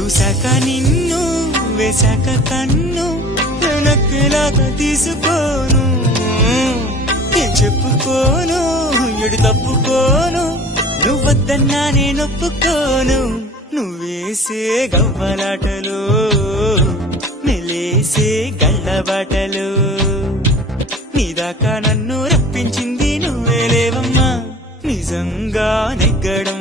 చూశాక నిన్ను వేశాక కన్ను వెనక్కిలాగా తీసుకోను ఏం చెప్పుకోను ఎడు తప్పుకోను నువ్వద్దన్నా నేనొప్పుకోను నువ్వేసే గవ్వలాటలు మెలేసే గళ్ళబాటలు నీదాకా నన్ను రప్పించింది నువ్వేలేవమ్మా నిజంగా నెగ్గడం